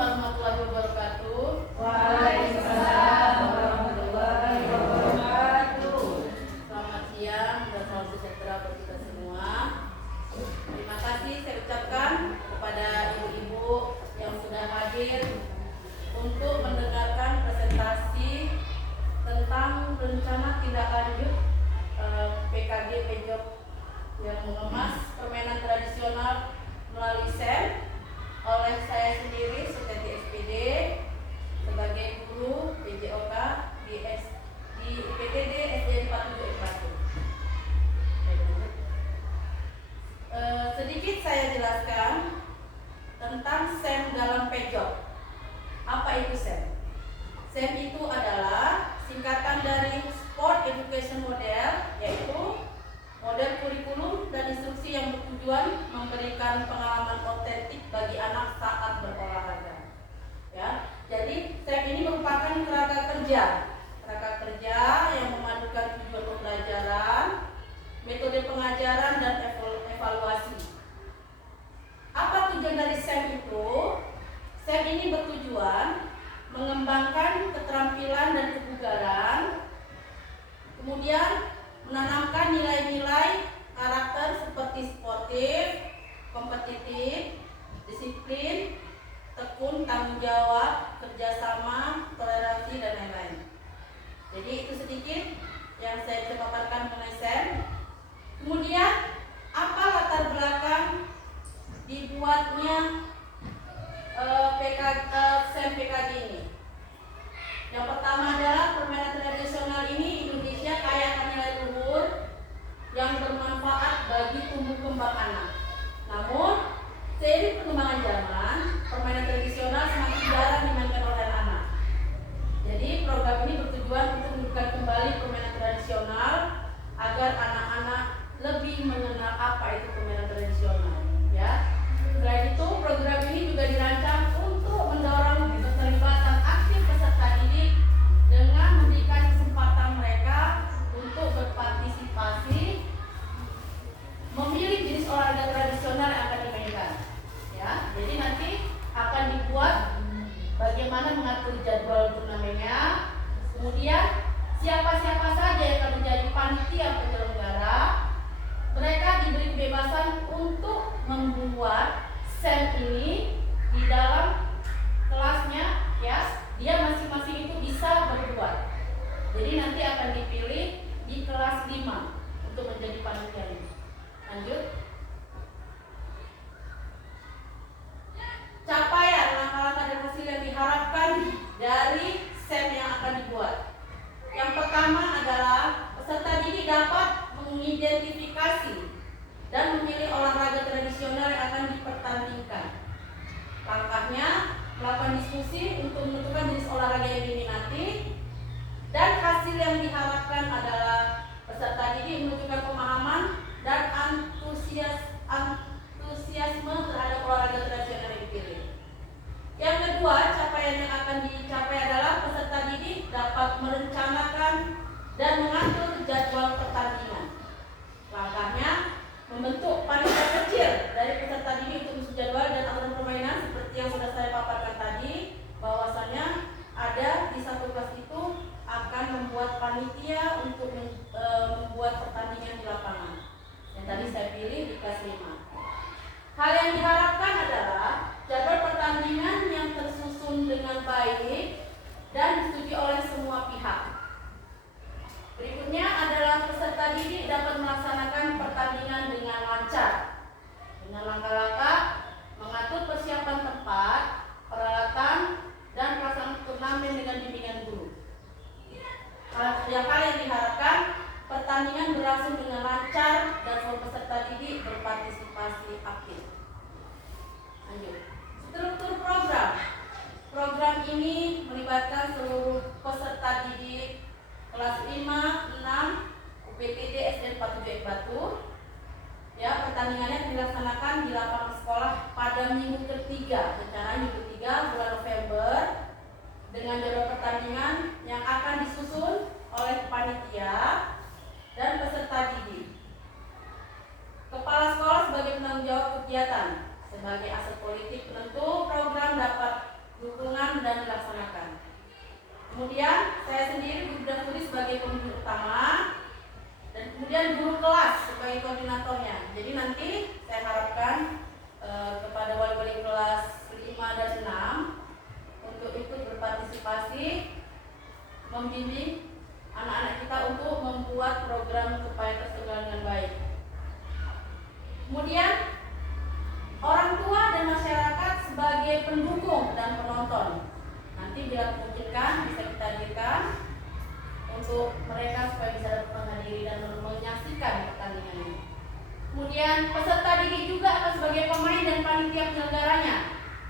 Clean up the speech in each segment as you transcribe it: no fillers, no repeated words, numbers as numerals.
warahmatullahi wabarakatuh. Waalaikumsalam warahmatullahi wabarakatuh. Selamat siang dan salam sejahtera bagi kita semua. Terima kasih saya ucapkan kepada ibu-ibu yang sudah hadir untuk mendengarkan presentasi tentang rencana tindak lanjut PKG Pejok yang mengemas permainan tradisional melalui SEM oleh saya sendiri Suteti SPD sebagai guru PJOK di IPTD SDN 47 sedikit saya jelaskan tentang SEM dalam Pejok. Apa itu SEM? SEM itu adalah singkatan dari Sport Education Model, yaitu model kurikulum dan instruksi yang bertujuan memberikan pengalaman otentik bagi anak saat berolahraga. Ya, jadi SEM ini merupakan kerangka kerja yang memadukan tujuan pembelajaran, metode pengajaran dan evaluasi. Apa tujuan dari SEM itu? SEM ini bertujuan mengembangkan keterampilan dan kebugaran, kemudian menanamkan nilai-nilai karakter seperti sportif, kompetitif, disiplin, tekun, tanggung jawab, kerjasama, toleransi, dan lain-lain. Jadi itu sedikit yang saya bisa paparkan mengenai SEM. Kemudian apa latar belakang dibuatnya SEM PKG ini? Yang pertama adalah permainan tradisional ini Indonesia kaya akan nilai luhur yang bermanfaat bagi tumbuh kembang anak. Namun, seiring perkembangan zaman, permainan tradisional semakin jarang dimainkan oleh anak. Jadi, program ini bertujuan untuk menghidupkan kembali permainan tradisional agar anak-anak lebih mengenal apa itu permainan tradisional. Ya. Selain itu, program ini juga dirancang untuk mendorong keterlibatan aktif peserta didik dengan memberikan kesempatan mereka untuk berpartisipasi memilih jenis olahraga tradisional yang akan dimainkan. Ya, jadi nanti akan dibuat bagaimana mengatur jadwal turnamennya, kemudian siapa-siapa saja yang akan menjadi panitia penyelenggara. Mereka diberi kebebasan untuk membuat SEM ini di dalam kelasnya, ya, dia masing-masing itu bisa berbuat. Jadi nanti akan dipilih di kelas 5 untuk menjadi panitia ini. Lanjut. Capaian langkah-langkah dan hasil yang diharapkan dari SEM yang akan dibuat. Yang pertama adalah peserta didik dapat mengidentifikasi dan memilih olahraga tradisional yang akan dipertandingkan. Langkahnya melakukan diskusi untuk menentukan jenis olahraga yang diminati, dan hasil yang diharapkan adalah peserta didik menunjukkan pemahaman dan antusiasme terhadap olahraga tradisional yang dipilih. Yang kedua, capaian yang akan dicapai adalah peserta didik dapat merencanakan dan mengatur jadwal pertandingan. Langkahnya membentuk panitia kecil dari peserta didik untuk menyusun jadwal dan aturan permainan seperti yang sudah saya paparkan tadi, bahwasanya ada di satu kelas itu akan membuat panitia untuk membuat pertandingan di lapangan. Yang tadi saya pilih di kelas 5. Hal yang diharapkan adalah jadwal pertandingan yang tersusun dengan baik dan disetujui oleh semua pihak. Berikutnya adalah peserta didik dapat melaksanakan pertandingan dengan lancar dengan langkah-langkah mengatur persiapan tempat, peralatan, dan pelaksanaan turnamen dengan bimbingan guru. Yang paling diharapkan pertandingan berlangsung dengan lancar dan semua peserta didik berpartisipasi aktif. Lanjut. Struktur program. Program ini melibatkan seluruh peserta didik kelas 5, 6, UPTD SDN 47 Batu. Ya, pertandingannya dilaksanakan di lapangan sekolah pada minggu ketiga, rencana minggu ketiga bulan November, dengan jadwal pertandingan yang akan disusun oleh panitia dan peserta didik. Kepala sekolah sebagai penanggung jawab kegiatan, sebagai aset politik penentu program dapat dukungan dan dilaksanakan. Kemudian saya sendiri guru dasar sebagai pembimbing utama dan kemudian guru kelas sebagai koordinatornya. Jadi nanti saya harapkan kepada wali-wali kelas 5 dan 6 untuk ikut berpartisipasi membimbing anak-anak kita untuk membuat program supaya terselenggara dengan baik. Kemudian orang tua dan masyarakat sebagai pendukung dan penonton. Nanti bila memungkinkan bisa kita hadirkan untuk mereka supaya bisa dapat menghadiri dan menyaksikan pertandingan ini. Kemudian peserta didik juga akan sebagai pemain dan panitia penyelenggaranya.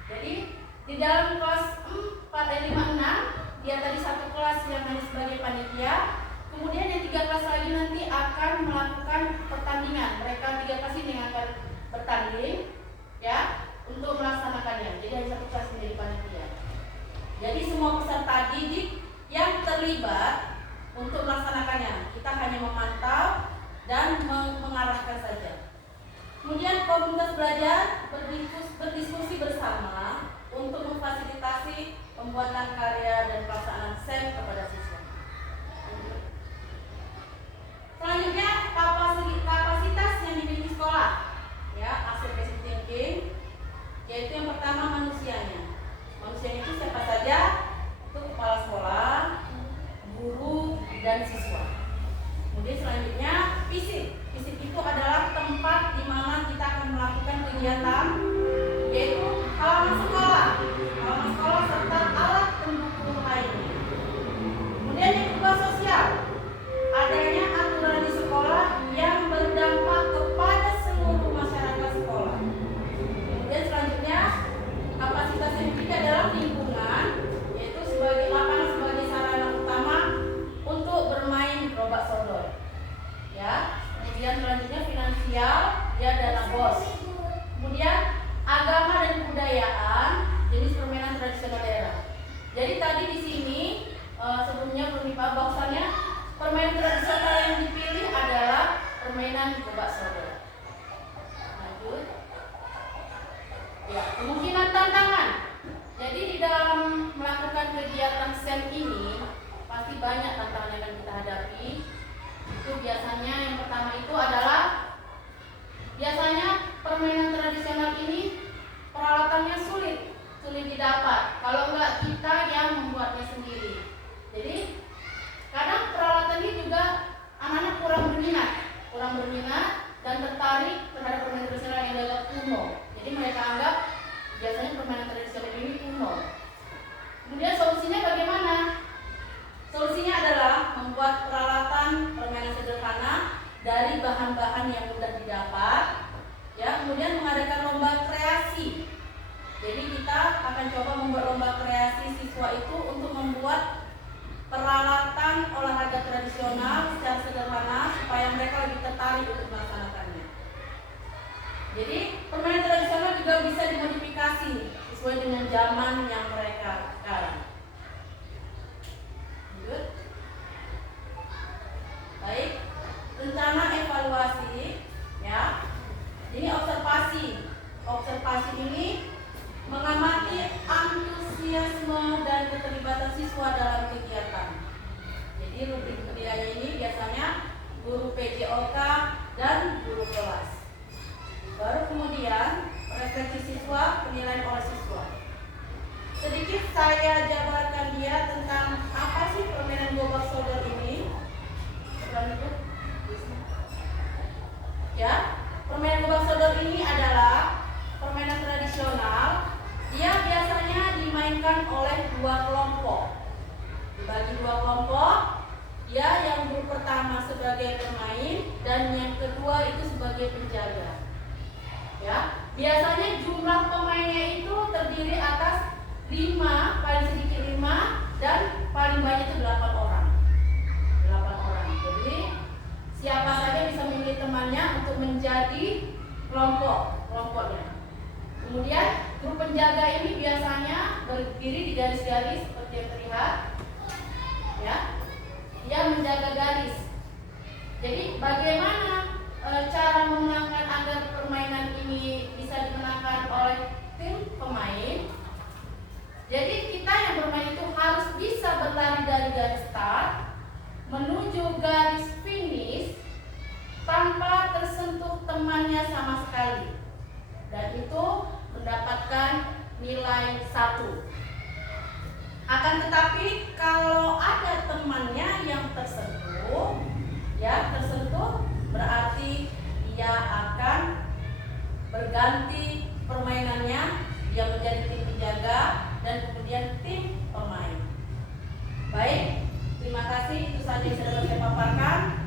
Jadi di dalam kelas 4 dan 5, 6 dia tadi satu kelas yang hanya sebagai panitia. Kemudian yang 3 kelas lagi nanti akan melakukan pertandingan. Mereka 3 kelas ini yang akan bertanding ya untuk melaksanakannya. Jadi hanya satu kelas menjadi panitia. Jadi semua peserta didik yang terlibat untuk melaksanakannya, kita hanya memantau dan mengarahkan saja. Kemudian komunitas belajar berdiskusi bersama untuk memfasilitasi pembuatan karya dan pelaksanaan SEM kepada siswa. Selanjutnya kapasitas yang dimiliki sekolah, ya, hasil basic thinking, yaitu yang pertama manusianya. Manusianya itu siapa saja? Itu kepala sekolah, guru, dan siswa. Kemudian selanjutnya fisik. Fisik itu adalah tempat di mana kita akan melakukan kegiatan, yaitu halaman sekolah serta alat pendukung lainnya. Kemudian yang kedua sosial, adanya aturan di sekolah yang berdampak kepada seluruh masyarakat sekolah. Kemudian selanjutnya kapasitas yang ketiga adalah lingkungan, yaitu sebagai lapangan sebagai sarana utama untuk bermain gerobak sodor. Ya. Kemudian selanjutnya finansial, ya, dana bos. Kemudian agama dan kebudayaan, jenis permainan tradisional daerah. Jadi tadi di sini sebelumnya belum dipaham bahwasannya permainan tradisional yang dipilih adalah permainan gerobak sodor. Lanjut. Ya, kemungkinan tantangan. Jadi di dalam melakukan kegiatan SEM ini pasti banyak tantangan yang akan kita hadapi. Itu biasanya yang pertama itu adalah permainan tradisional ini peralatannya sulit didapat. Kalau enggak kita yang membuatnya sendiri. Jadi kadang peralatan ini juga anak-anak kurang berminat dan tertarik terhadap permainan tradisional yang agak kuno. Jadi mereka anggap biasanya permainan tradisional ini kuno. Kemudian solusinya bagaimana? Solusinya adalah membuat peralatan permainan sederhana dari bahan-bahan yang mudah didapat, ya. Kemudian mengadakan lomba kreasi. Jadi kita akan coba membuat lomba kreasi siswa itu untuk membuat peralatan olahraga tradisional secara sederhana supaya mereka lebih tertarik untuk melaksanakannya. Jadi permainan tradisional juga bisa dimodifikasi sesuai dengan zaman yang mereka sekarang. Good. Baik, rencana evaluasi, ya. Ini observasi ini mengamati antusiasme dan keterlibatan siswa dalam kegiatan. Jadi rubrik kerjanya ini biasanya guru PJOK dan guru kelas. Baru kemudian refleksi siswa, penilaian oleh siswa. Sedikit saya jabarkan dia tentang apa sih permainan gerobak sodor ini. Ya, permainan gerobak sodor ini adalah permainan tradisional. Dia biasanya dimainkan oleh 2 kelompok. Dibagi 2 kelompok. Ya, yang grup pertama sebagai pemain dan yang kedua itu sebagai penjaga. Ya, biasanya jumlah pemainnya itu terdiri atas 5, paling sedikit 5 dan paling banyak itu 8 orang. 8 orang. Jadi siapa saja bisa memilih temannya untuk menjadi kelompoknya. Kemudian grup penjaga ini biasanya berdiri di garis-garis seperti yang terlihat. Ya. Dia menjaga garis. Jadi bagaimana cara memenangkan agar permainan ini bisa dimenangkan oleh tim pemain? Jadi bisa berlari dari garis start menuju garis finish tanpa tersentuh temannya sama sekali, dan itu mendapatkan nilai 1. Akan tetapi kalau ada temannya yang tersentuh, berarti dia akan berganti permainannya, dia menjadi tim penjaga dan kemudian tim pemain. Baik, terima kasih, itu saja yang sudah saya paparkan.